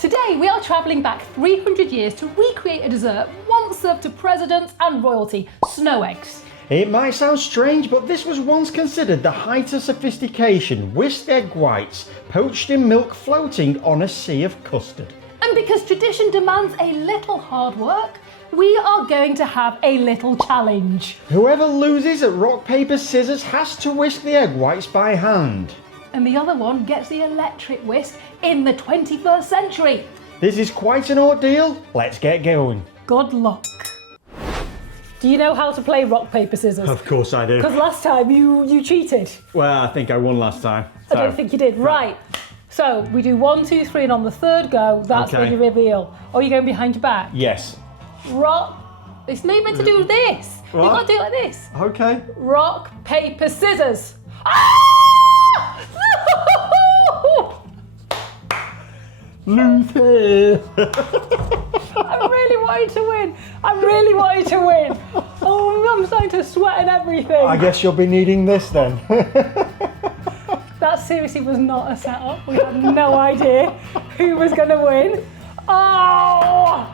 Today we are travelling back 300 years to recreate a dessert once served to presidents and royalty, snow eggs. It might sound strange, but this was once considered the height of sophistication. Whisked egg whites, poached in milk floating on a sea of custard. And because tradition demands a little hard work, we are going to have a little challenge. Whoever loses at rock, paper, scissors has to whisk the egg whites by hand. And the other one gets the electric whisk in the 21st century. This is quite an ordeal. Let's get going. Good luck. Do you know how to play rock, paper, scissors? Of course I do. Because last time you cheated. Well, I think I won last time. I don't think you did. Right. So we do 1, 2, 3, and on the third go, that's when you reveal. Or you're going behind your back. Yes. Rock. It's not meant to do this. What? You've got to do it like this. Okay. Rock, paper, scissors. Ah! Luther. I really wanted to win. I really wanted to win. Oh, I'm starting to sweat and everything. I guess you'll be needing this then. That seriously was not a setup. We had no idea who was going to win. Oh!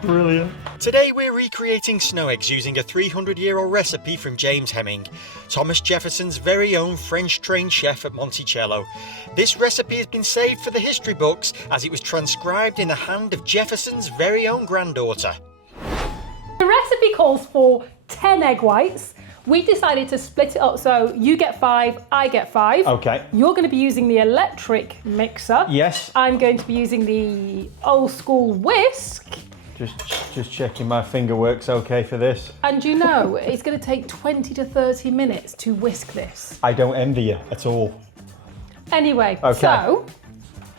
Brilliant. Today we're recreating snow eggs using a 300-year-old recipe from James Hemming, Thomas Jefferson's very own French-trained chef at Monticello. This recipe has been saved for the history books as it was transcribed in the hand of Jefferson's very own granddaughter. The recipe calls for 10 egg whites. We decided to split it up so you get 5, I get 5. Okay. You're going to be using the electric mixer. Yes. I'm going to be using the old school whisk. Just checking my finger works okay for this. And you know, it's going to take 20 to 30 minutes to whisk this. I don't envy you at all. Anyway, okay. So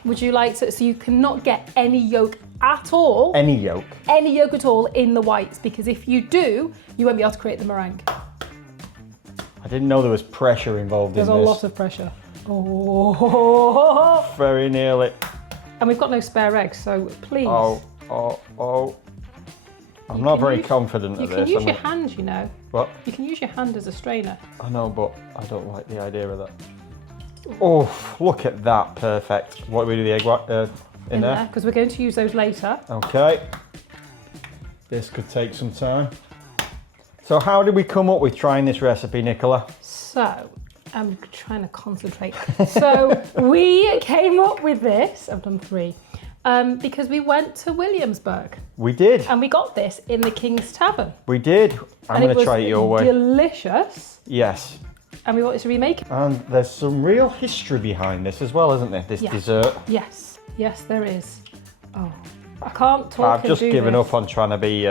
would you like to, so you cannot get any yolk at all. Any yolk? Any yolk at all in the whites, because if you do, you won't be able to create the meringue. I didn't know there was pressure involved in this. There's a lot of pressure. Oh. Very nearly. And we've got no spare eggs, so please. Oh. I'm not very confident at this. You can use your hand, you know. What? You can use your hand as a strainer. I know, but I don't like the idea of that. Oh, look at that. Perfect. What do we do the egg white in there? Because we're going to use those later. Okay. This could take some time. So how did we come up with trying this recipe, Nicola? So, I'm trying to concentrate. So we came up with this. I've done 3. Because we went to Williamsburg. We did. And we got this in the King's Tavern. We did. I'm going to try it your way. Delicious. Yes. And we wanted to remake it. And there's some real history behind this as well, isn't there? This dessert. Yes. Yes, there is. Oh, I can't talk. I've just given up on trying to be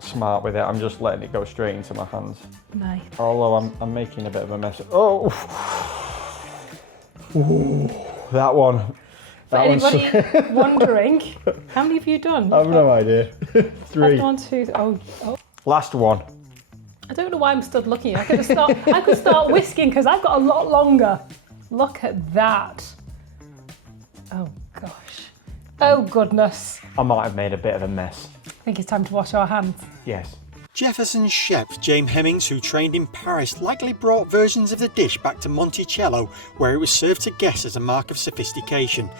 smart with it. I'm just letting it go straight into my hands. Nice. Although I'm making a bit of a mess. Oh. Ooh, that one. For anybody wondering, how many have you done? I've no idea. 3. I've done 2. Oh. Last one. I don't know why I'm stood looking. I could start whisking because I've got a lot longer. Look at that. Oh gosh. Oh goodness. I might have made a bit of a mess. I think it's time to wash our hands. Yes. Jefferson's chef, James Hemmings, who trained in Paris, likely brought versions of the dish back to Monticello, where it was served to guests as a mark of sophistication.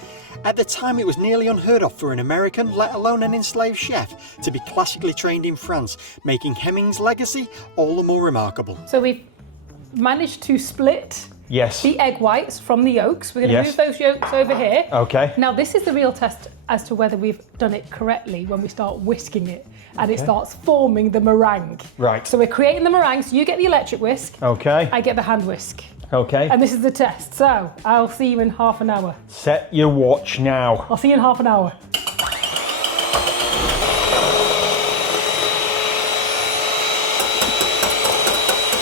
At the time, it was nearly unheard of for an American, let alone an enslaved chef, to be classically trained in France, making Hemmings' legacy all the more remarkable. So we've managed to split the egg whites from the yolks. We're going to move those yolks over here. Okay. Now this is the real test as to whether we've done it correctly when we start whisking it and it starts forming the meringue. Right. So we're creating the meringue, so you get the electric whisk. Okay. I get the hand whisk. Okay. And this is the test. So I'll see you in half an hour. Set your watch now. I'll see you in half an hour.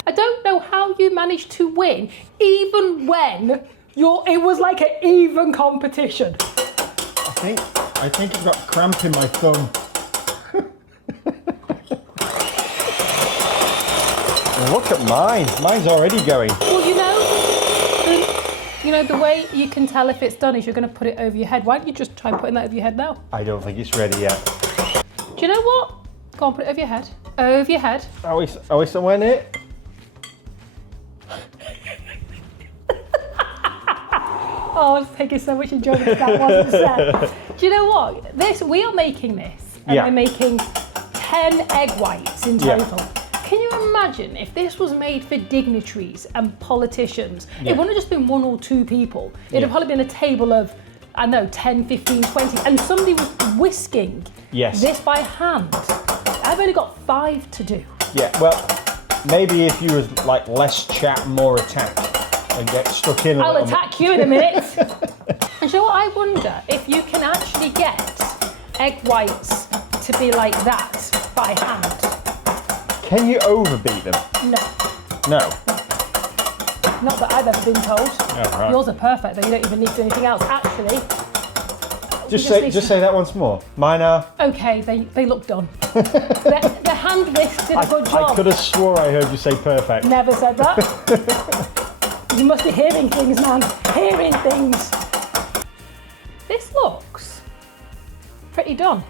I don't know how you managed to win, even when it was like an even competition. I think I've got cramp in my thumb. Look at mine. Mine's already going. Well, you know, the way you can tell if it's done is you're going to put it over your head. Why don't you just try putting that over your head now? I don't think it's ready yet. Do you know what? Go on, put it over your head. Over your head. Are we somewhere near? Oh, I was taking so much enjoyment that that wasn't said. Do you know what? We are making this, and we're making 10 egg whites in total. Can you imagine if this was made for dignitaries and politicians? It wouldn't have just been 1 or 2 people. It'd have probably been a table of, I don't know, 10, 15, 20, and somebody was whisking this by hand. I've only got 5 to do. Yeah, well, maybe if you was like less chat, more attack, and get stuck in. I'll attack you in a minute. And so I wonder if you can actually get egg whites to be like that by hand. Can you overbeat them? No. No. Not that I've ever been told. Oh, right. Yours are perfect, though. You don't even need to do anything else. Actually, Just say that once more. Mine are. Okay, they look done. the hand whisk did a good job. I could have swore I heard you say perfect. Never said that. You must be hearing things, man. Hearing things. This looks pretty done.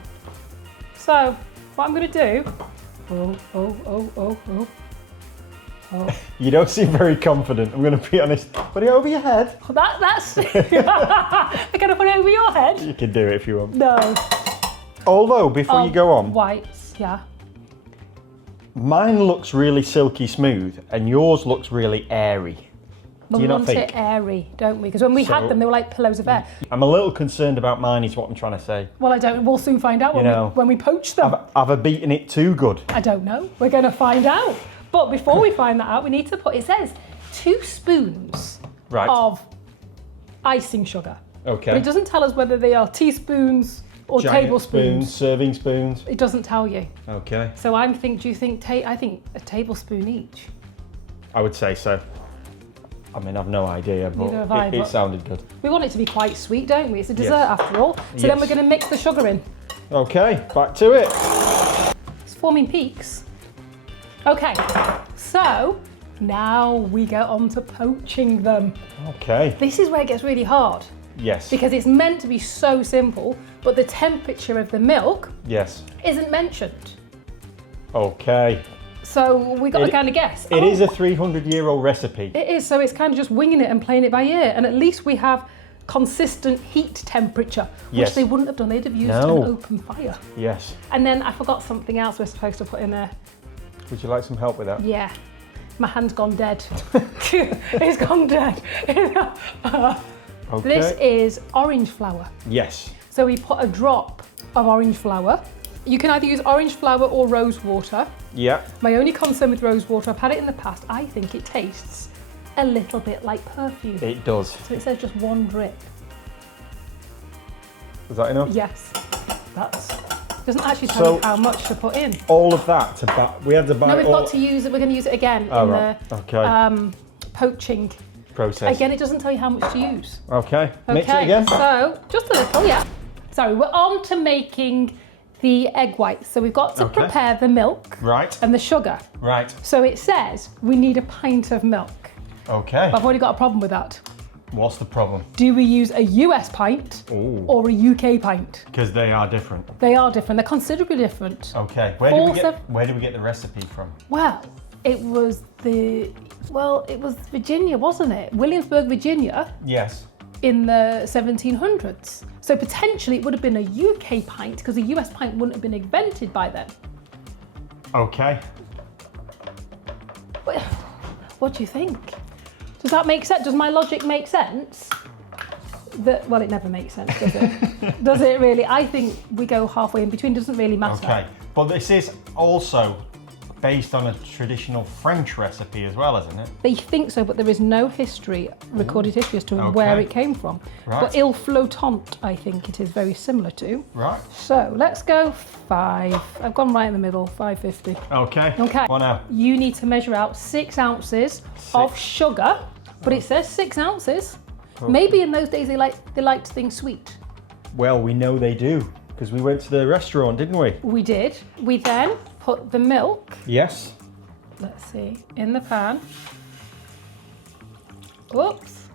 So, what I'm going to do... Oh. You don't seem very confident, I'm going to be honest. Put it over your head. That's... I'm going to put it over your head? You can do it if you want. No. Although, before you go on... Whites, yeah. Mine looks really silky smooth, and yours looks really airy. But Do you we not want think? it airy, don't we? Because when we had them, they were like pillows of air. I'm a little concerned about mine, is what I'm trying to say. Well, I don't. We'll soon find out when we poach them. Have I beaten it too good? I don't know. We're going to find out. But before we find that out, we need to put. It says 2 spoons of icing sugar. Okay. But it doesn't tell us whether they are teaspoons or Giant tablespoons. Spoons, serving spoons. It doesn't tell you. Okay. So I think I think a tablespoon each. I would say so. I mean, I've no idea, but Neither have I, it but sounded good. we want it to be quite sweet, don't we? It's a dessert after all. So then we're going to mix the sugar in. Okay, back to it. It's forming peaks. Okay, so now we get on to poaching them. Okay. This is where it gets really hard. Yes. Because it's meant to be so simple, but the temperature of the milk isn't mentioned. Okay. So we got to kind of guess. It is a 300-year-old recipe. It is, so it's kind of just winging it and playing it by ear. And at least we have consistent heat temperature, which they wouldn't have done. They'd have used an open fire. Yes. And then I forgot something else we're supposed to put in there. Would you like some help with that? Yeah. My hand's gone dead. It's gone dead. Okay. This is orange flour. Yes. So we put a drop of orange flour. You can either use orange flour or rose water. Yeah. My only concern with rose water, I've had it in the past, I think it tastes a little bit like perfume. It does. So it says just 1 drip. Is that enough? Yes. Doesn't actually tell you how much to put in. All of that to buy. We had to buy. No, we've got to use it. We're going to use it again in the poaching process. Again, it doesn't tell you how much to use. Okay. Mix it again. So just a little, yeah. Sorry, we're on to making the egg whites. So we've got to prepare the milk and the sugar. Right. So it says we need a pint of milk. Okay. But I've already got a problem with that. What's the problem? Do we use a US pint or a UK pint? Because they are different. They are different. They're considerably different. Okay. Where do we get the recipe from? Well, it was Virginia, wasn't it? Williamsburg, Virginia. Yes. In the 1700s. So potentially it would have been a UK pint because a US pint wouldn't have been invented by then. Okay. What do you think? Does that make sense? Does my logic make sense? Well, it never makes sense, does it? Does it really? I think we go halfway in between. It doesn't really matter. Okay. But this is also based on a traditional French recipe as well, isn't it? They think so, but there is no recorded history as to where it came from. Right. But Il Flottant, I think it is very similar to. Right. So let's go 5. I've gone right in the middle, 550. Okay. Okay. What now? You need to measure out 6 ounces of sugar, but it says 6 ounces. Okay. Maybe in those days they liked things sweet. Well, we know they do, because we went to the restaurant, didn't we? We did. We then put the milk. Yes. Let's see, in the pan. Oops.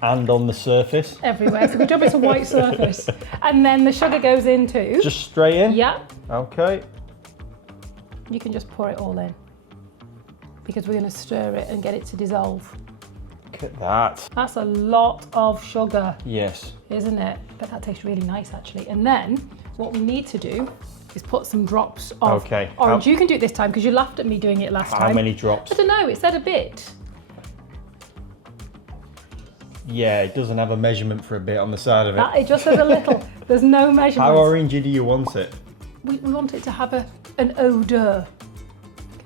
And on the surface. Everywhere. So good job it's a white surface. And then the sugar goes into. Just straight in? Yeah. Okay. You can just pour it all in because we're going to stir it and get it to dissolve. Look at that. That's a lot of sugar, Yes. isn't it? But that tastes really nice, actually. And then what we need to do is put some drops of orange. You can do it this time because you laughed at me doing it last time. How many drops? I don't know, it said a bit. Yeah, it doesn't have a measurement for a bit on the side of it. It just says a little. There's no measurement. How orangey do you want it? We want it to have an odour.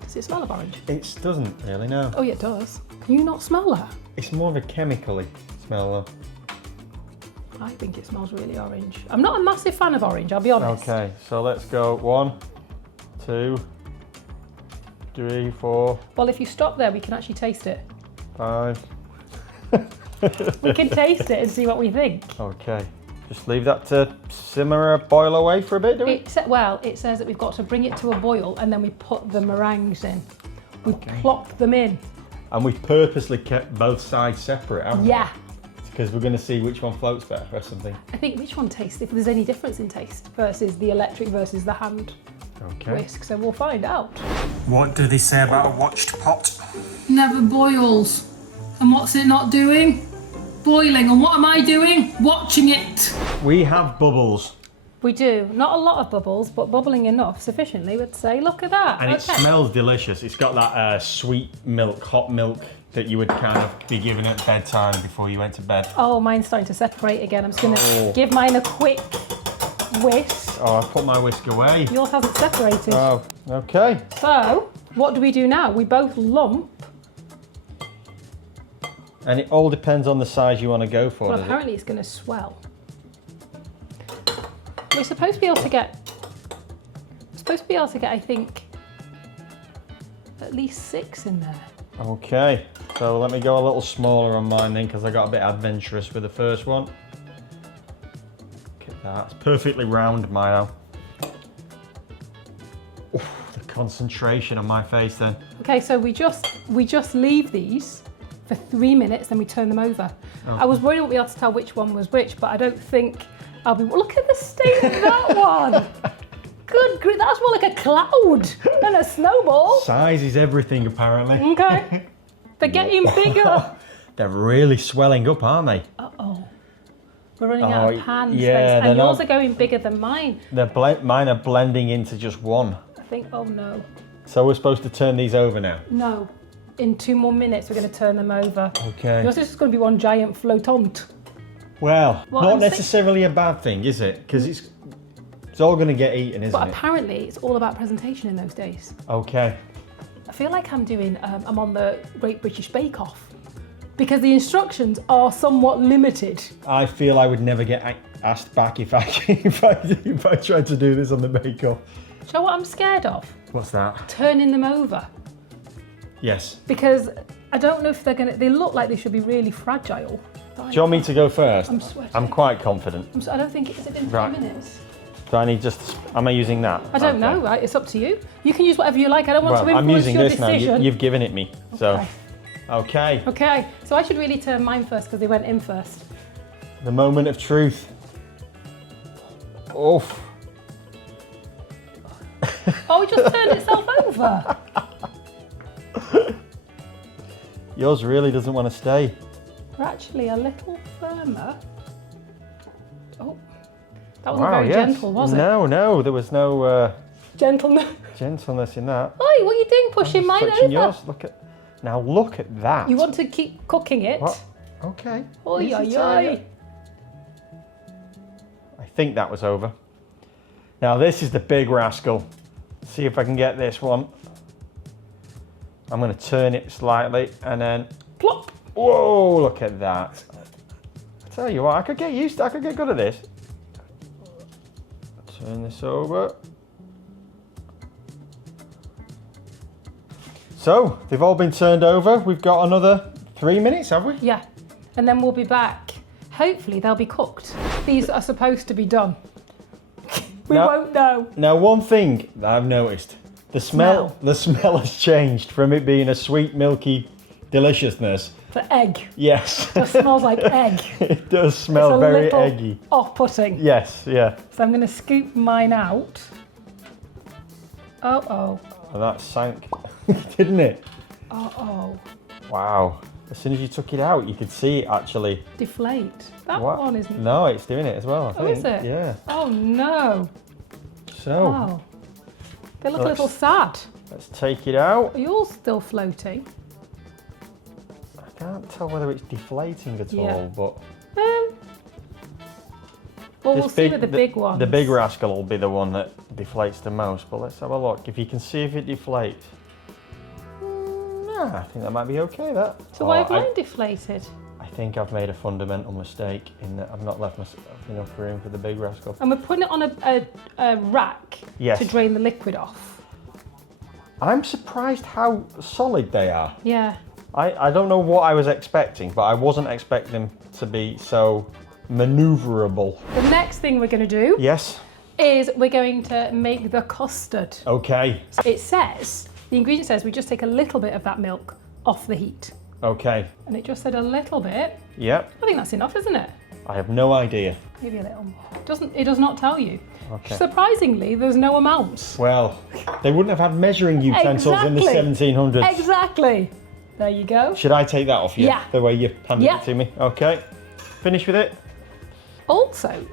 Does it smell of orange? It doesn't really, no. Oh yeah, it does. Can you not smell that? It's more of a chemically smell though. I think it smells really orange. I'm not a massive fan of orange, I'll be honest. Okay, so let's go 1, 2, 3, 4. Well, if you stop there, we can actually taste it. 5. We can taste it and see what we think. Okay, just leave that to simmer or boil away for a bit, do we? It says that we've got to bring it to a boil and then we put the meringues in. We plop them in. And we've purposely kept both sides separate, haven't we? Yeah. Because we're going to see which one floats better or something. I think which one tastes, if there's any difference in taste versus the electric versus the hand whisk. So we'll find out. What do they say about a watched pot? Never boils. And what's it not doing? Boiling. And what am I doing? Watching it. We have bubbles. We do. Not a lot of bubbles, but bubbling enough, sufficiently, we'd say. Look at that. And it smells delicious. It's got that sweet milk, hot milk that you would kind of be given at bedtime before you went to bed. Oh, mine's starting to separate again. I'm just going to give mine a quick whisk. Oh, I put my whisk away. Yours hasn't separated. Oh, okay. So, what do we do now? We both lump. And it all depends on the size you want to go for, Well, does apparently it's going to swell. We're supposed to be able to get, I think, at least 6 in there. Okay, so let me go a little smaller on mine then, because I got a bit adventurous with the first one. Look at that, it's perfectly round, mine now. Oof, the concentration on my face then. Okay, so we just leave these for 3 minutes, then we turn them over. Oh. I was worried I wouldn't be able to tell which one was which, but I don't think I'll be. Look at the state of that one. Good grief, that's more like a cloud than a snowball. Size is everything, apparently. Okay. They're getting bigger. They're really swelling up, aren't they? Uh-oh. We're running out of pan space. yeah, And yours are going bigger than mine. Mine are blending into just one. I think, oh no. So we're supposed to turn these over now? No. In 2 more minutes, we're going to turn them over. Okay. Yours is just going to be one giant flotant. Well, Well, not I'm necessarily a bad thing, is it? Because it's all going to get eaten, isn't But it? apparently, it's all about presentation in those days. Okay. I feel like I'm on the Great British Bake Off because the instructions are somewhat limited. I feel I would never get asked back if I tried to do this on the Bake Off. Do you know what I'm scared of? What's that? Turning them over. Yes. Because I don't know if they look like they should be really fragile. Do you want me to go first? I'm sweating. I'm quite confident. I don't think it's been 3 minutes. Do I need am I using that? I don't know, right? It's up to you. You can use whatever you like. I don't want to Well, I'm influence using your this now. decision. You've given it me. So, okay. Okay, so I should really turn mine first because they went in first. The moment of truth. Oof. Oh, it just turned itself over. Yours really doesn't want to stay. They're actually a little firmer. Oh, that wasn't very gentle, was it? No, there was no Gentleness. gentleness in that. Oi, what are you doing? Pushing mine Touching over. yours. Look at that. You want to keep cooking it? What? Okay. Oi, Easy oi, turn. oi. I think that was over. Now this is the big rascal. See if I can get this one. I'm going to turn it slightly and then Plop. whoa, look at that. I tell you what, I could get good at this. Turn this over. So, they've all been turned over. We've got another 3 minutes, have we? Yeah, and then we'll be back. Hopefully they'll be cooked. These are supposed to be done. We won't know. Now, one thing that I've noticed, the smell has changed from it being a sweet, milky deliciousness. For egg. Yes. It smells like egg. It does smell very eggy. Off-putting. Yes, yeah. So I'm going to scoop mine out. Oh. And that sank, didn't it? Oh. Wow. As soon as you took it out, you could see it actually. Deflate. That What? one isn't. No, it's doing it as well, I think. Oh, is it? Yeah. Oh no. So, Oh. They look a little sad. let's take it out. Are yours still floating? I can't tell whether it's deflating at Yeah. all, but Well, this we'll see with the big ones. The big rascal will be the one that deflates the most, but let's have a look. If you can see if it deflates. I think that might be okay, that. So why have mine deflated? I think I've made a fundamental mistake in that I've not left myself enough room for the big rascal. And we're putting it on a rack Yes. to drain the liquid off. I'm surprised how solid they are. Yeah. I don't know what I was expecting, but I wasn't expecting them to be so maneuverable. The next thing we're going to do Yes? is we're going to make the custard. Okay. It says, the ingredient says we just take a little bit of that milk off the heat. Okay. And it just said a little bit. Yep. I think that's enough, isn't it? I have no idea. Maybe a little more. It does not tell you. Okay. Surprisingly, there's no amount. Well, they wouldn't have had measuring utensils in the Exactly. 1700s. Exactly. There you go. Should I take that off you? Yeah. The way you handed Yeah. it to me? Okay. Finish with it? Also,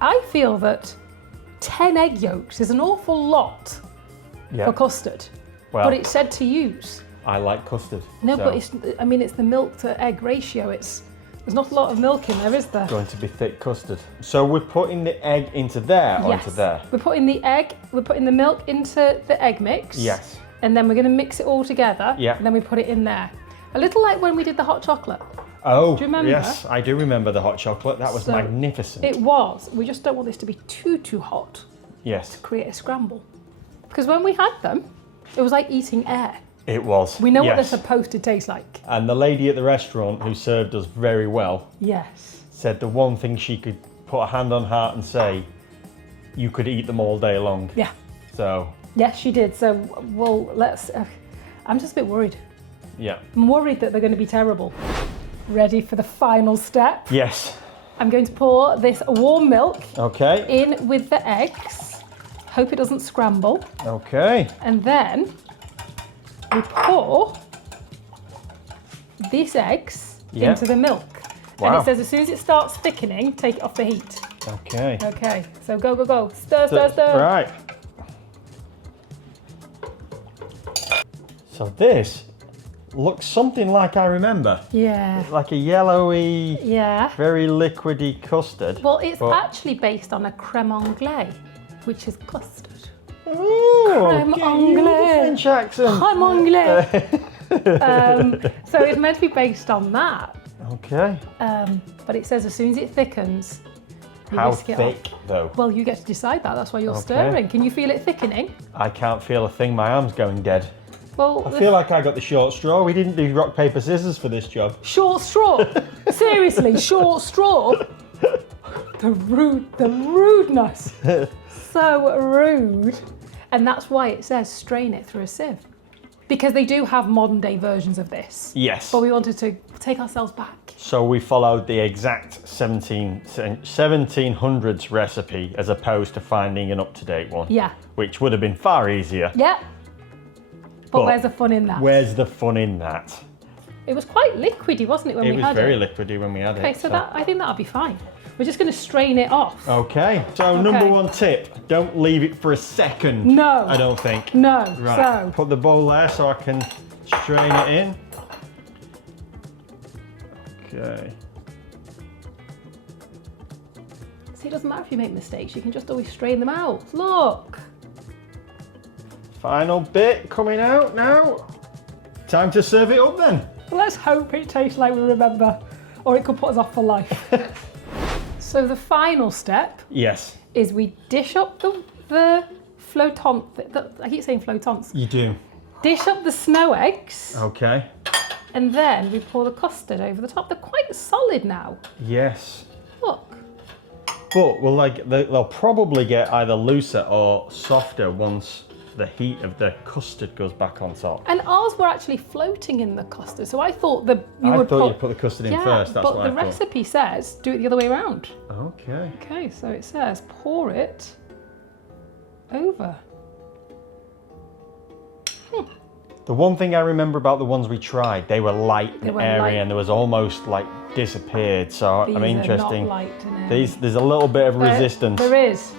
I feel that 10 egg yolks is an awful lot Yeah. for custard. Well, But it said to use. I like custard. No, so but it's the milk to egg ratio. There's not a lot of milk in there, is there? going to be thick custard. So we're putting the egg into there or Yes. into there? We're putting the milk into the egg mix. Yes. And then we're going to mix it all together. Yeah. And then we put it in there. A little like when we did the hot chocolate. Oh, Do you remember? yes, I do remember the hot chocolate. That was So, magnificent. It was. We just don't want this to be too hot. Yes, Create a scramble. Because when we had them, it was like eating air. it was. We know what they're yes. supposed to taste like. And the lady at the restaurant who served us very well Yes. said the one thing she could put a hand on heart and say, you could eat them all day long. Yeah. So, Yes, she did. So, let's. I'm just a bit worried. yeah. I'm worried that they're going to be terrible. Ready for the final step? Yes. I'm going to pour this warm milk Okay. in with the eggs. Hope it doesn't scramble. Okay. And then we pour these eggs Yeah. into the milk. And Wow. it says as soon as it starts thickening, take it off the heat. Okay. Okay, so go. Stir, stir. Right. So this looks something like I remember. Yeah. Like a yellowy, Yeah. very liquidy custard. Well, it's but- actually based on a creme anglaise, which is custard. Ooh, Creme get you with the anglaise. French accent. Creme anglaise. So it's meant to be based on that. Okay. But it says as soon as it thickens, you How whisk it thick off. though? Well, you get to decide that. That's why you're Okay. stirring. Can you feel it thickening? I can't feel a thing. My arm's going dead. Well, I feel like I got the short straw. We didn't do rock, paper, scissors for this job. short straw. Seriously, short straw. The rudeness. So rude. And that's why it says strain it through a sieve. Because they do have modern day versions of this. Yes. But we wanted to take ourselves back. So we followed the exact 1700s recipe as opposed to finding an up-to-date one. Yeah. Which would have been far easier. Yeah. But But where's the fun in that? Where's the fun in that? It was quite liquidy, wasn't it, when It we was had very it? liquidy when we had Okay, it. so that I think that'll be fine. We're just going to strain it off. Okay. So number one tip, don't leave it for a second. No. I don't think. No. Right. So Put the bowl there so I can strain it in. Okay. see, it doesn't matter if you make mistakes. You can just always strain them out. Look. Final bit coming out now. Time to serve it up then. Let's hope it tastes like we remember, or it could put us off for life. So the final step Yes. is we dish up the flotant. I keep saying flotants. You do. Dish up the snow eggs, Okay. and then we pour the custard over the top. They're quite solid now. Yes. Look. But they'll probably get either looser or softer once the heat of the custard goes back on top. And ours were actually floating in the custard, so I thought you'd you'd put the custard in first. That's but what the I thought. recipe says do it the other way around. Okay. Okay, so it says pour it over. The one thing I remember about the ones we tried, they were light and airy, and there was almost like disappeared. So These I'm interesting. Are not light and airy. There's a little bit of resistance. There is.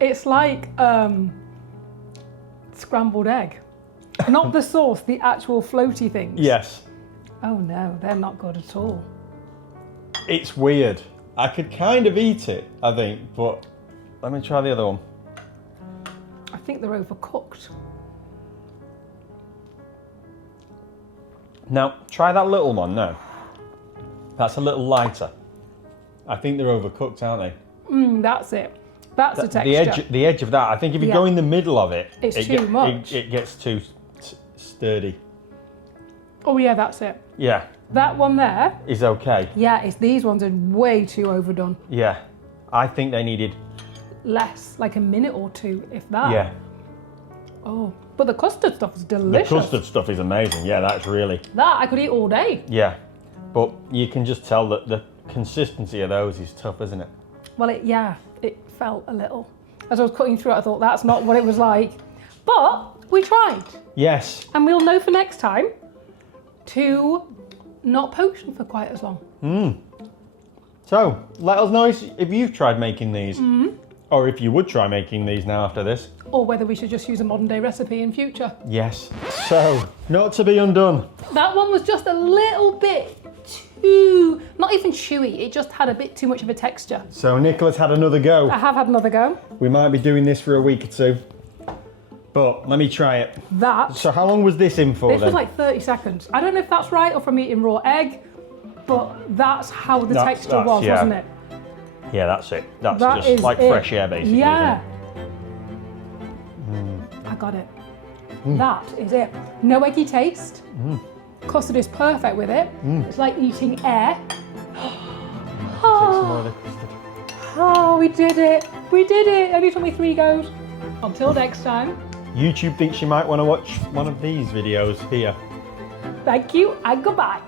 It's like scrambled egg. Not the sauce, the actual floaty things. Yes. Oh no, they're not good at all. It's weird. I could kind of eat it, I think, but let me try the other one. I think they're overcooked. Now, try that little one now. That's a little lighter. I think they're overcooked, aren't they? That's it. That's the texture. The edge of that, I think if you go in the middle of it, it's too much. It gets too sturdy. Oh yeah, that's it. Yeah. That one there is okay. Yeah, these ones are way too overdone. Yeah. I think they needed less, like a minute or two, if that. Yeah. Oh, but the custard stuff is delicious. The custard stuff is amazing. Yeah, that's really. That I could eat all day. Yeah, but you can just tell that the consistency of those is tough, isn't it? Well, it felt a little. As I was cutting through it, I thought that's not what it was like. But we tried. Yes. And we'll know for next time to not poach them for quite as long. So, let us know if you've tried making these. Or if you would try making these now after this. Or whether we should just use a modern day recipe in future. Yes. So, not to be undone. That one was just a little bit too, not even chewy, it just had a bit too much of a texture. So Nicola's had another go. I have had another go. We might be doing this for a week or two. But let me try it. So how long was this in for then? This was like 30 seconds. I don't know if that's right or from eating raw egg, but that's how the texture was, wasn't it? Yeah, that's it. That's just like fresh air, basically. Yeah. I got it. That is it. No eggy taste. Custard is perfect with it. It's like eating air. Oh, we did it. We did it. Only took me 3 goes. Until next time. YouTube thinks you might want to watch one of these videos here. Thank you and goodbye.